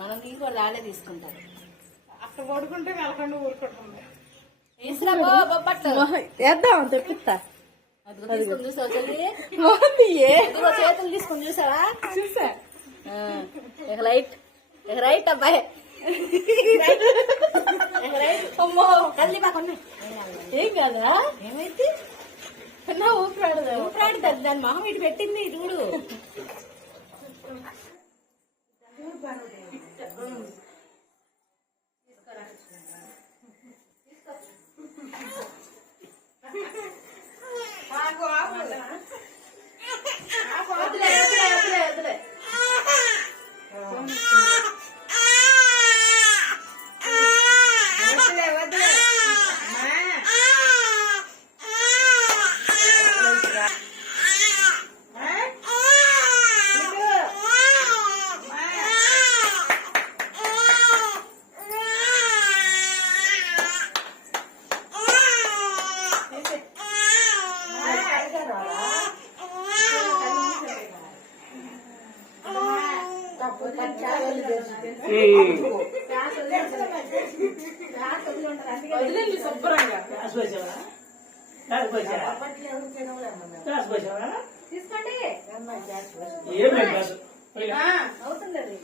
మనం తీసుకోవాలి ఆడే తీసుకుంటారు. అక్కడ పడుకుంటే వెళ్ళకుండా ఊరుకుంటుంది. వేద్దాం తెప్పిస్తా. తీసుకుని చూసావా చెల్లి? చేతులు తీసుకుని చూసావా? చూసా. ఇక రైట్ అబ్బాయి. అమ్మో కల్లి బాగున్నా. ఏం కాదా? ఏమైంది? ఊపిరాడుతుంది. దాని మొహం ఇటు పెట్టింది చూడు.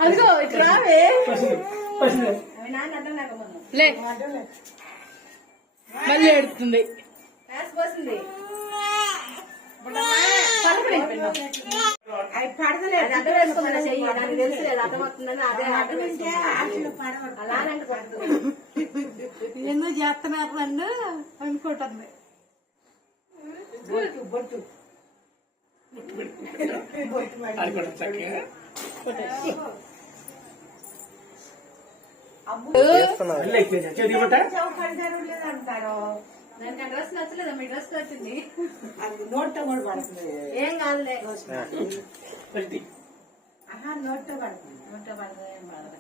అదిగో ఇట్లా రావే. మళ్ళీ ఎడుతుంది. ఎందుకు చేస్తున్నారు నన్ను అనుకుంటుంది. దానికి ఆ డ్రెస్ నచ్చలేదా? మీ డ్రెస్ వచ్చింది. నోట్లో కూడా పడుతుంది. ఏం కాదులే. నోట్లో పడుతుంది. నోట్లో పడుతుంది. ఏం పడదు.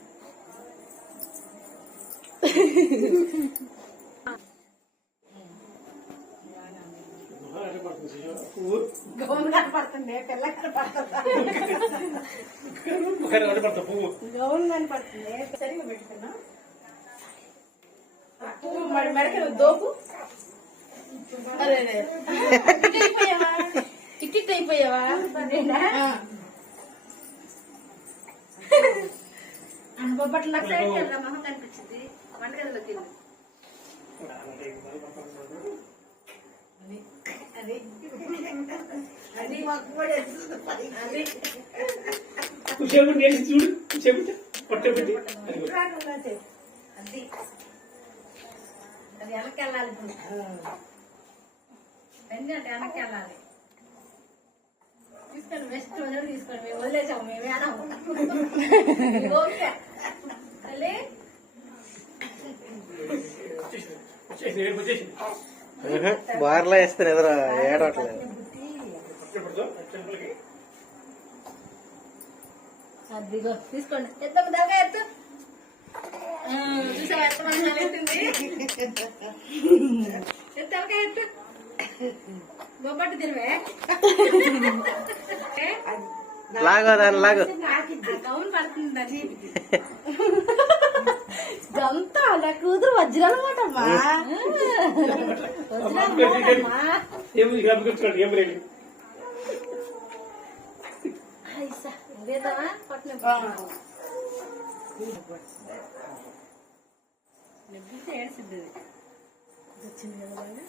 గౌన్ కనపడుతుంది. పిల్ల కనపడుతుంది. గౌన్ కనపడుతుంది. సరిగా పెట్టుకున్నా. మరి మెడకలు దోపు. అదే టికెట్ అయిపోయావా? బొబ్బట్లు సైడ్కి వెళ్దా? మొహం కనిపించింది. వంటగదిలోకి వెళ్ళి అది వెనక్కి వెళ్ళాలి. అంటే వెనక్కి వెళ్ళాలి. తీసుకోండి. బెస్ట్ వదిలి తీసుకోండి. మేము వదిలేసాము. మేమేనా ఓకే తల్లి. బార్లా వేస్తే ఎదురు ఏడవట్లేదు. అదిగో తీసుకోండి. ఎత్తమ్మ దాకా ఎత్తు. చూసావా ఎంత మంది ఎత్తుంది? ఎత్తవగా ఎత్తు. బొబ్బట్టు తినవే. లాగో దాన్ని లాగో. గౌన్ పడుతుంది దాన్ని. గంతా నా కూతురు వజ్రాలన్నమాటమ్మా. వజ్రాలన్నమాటమ్మా. ఇదేదామా పట్టిన నెబ్బితే ఏడ్చిద్ది. వచ్చింది కదా బాగా.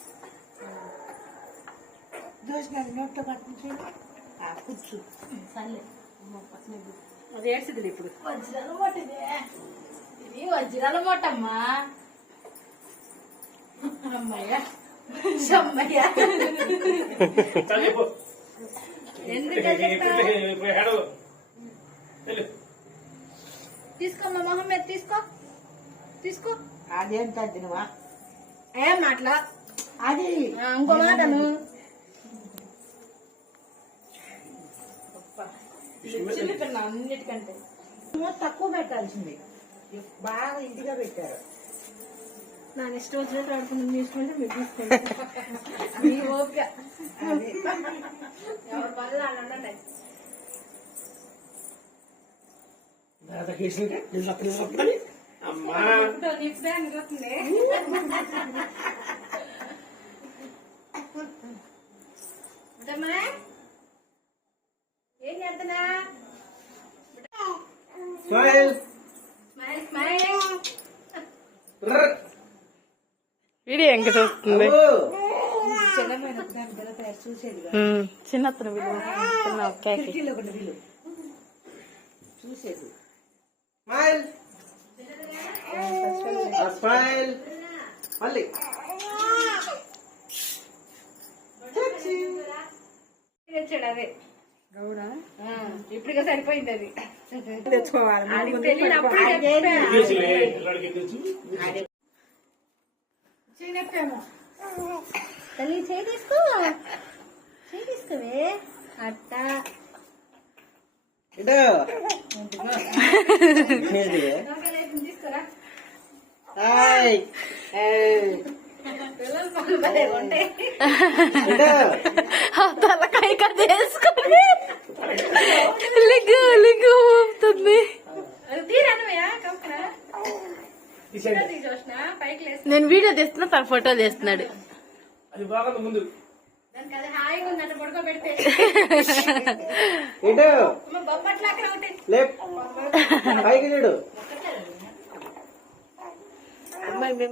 దోశ నోట్లో పట్టించి కూర్చు. సర్లే అది ఏడ్చిద్ది. ఇప్పుడు వజ్రాల మూట ఇదే. ఇది వజ్రాల మూటమ్మా. అమ్మయ్య అమ్మయ్య. ఎందుకు తీసుకోమ్మా మొహం మీద తీసుకో. తీసుకో. అదేంట తినవా? ఏం మాటలా? అది ఇంకో మాటను చిన్న అన్నిటికంటే తక్కువ పెట్టాల్సింది. బాగా ఇంటిగా పెట్టారు. నా ఇష్టం వచ్చినట్టు ఆడుకుని తీసుకుంటే మీరు తీసుకోండి. మీ ఓపిక. ఎవరి పనులు అలా ఉండండి. అమ్మా నీకు దాన్ని వస్తుంది అమ్మా ఏం చేస్తున్నా స్మైల్ స్మైల్ స్మైల్ వీడియో ఎంక చూస్తుంది చిన్నమైన చూసేది చిన్నతను వీళ్ళు చిన్న కేక్ కిటికీలో ఒకటి వీళ్ళు చూసేది స్మైల్ స్మైల్ మళ్ళీ తెచ్చాడు అదే అవునా ఇప్పుడుగా సరిపోయింది అది తెచ్చుకోవాలి ఆడికి తెలియనప్పుడు చిన్నప్పేమో తల్లి చేయి తీసుకో చేయి తీసుకోవే అట్ట ఇటు తీసుకురా హాయ్ పిల్లలు పనులు భలే ఉంటాయి ఇటు తలకాయ కథ వేసుకొని లిగ్గు లిగ్గు ఊపుతుంది. అది తీరనవయ్యా కంపనా చూసిన పైకి లేసి నేను వీడియో తీస్తున్నా తన ఫోటో తీస్తున్నాడు. దానికి అది హాయిగా ఉందంట పడుకోబెడితే ఇటు బొమ్మట్లాగా అవుతాయి లేప్ పైకి చూడు అమ్మాయి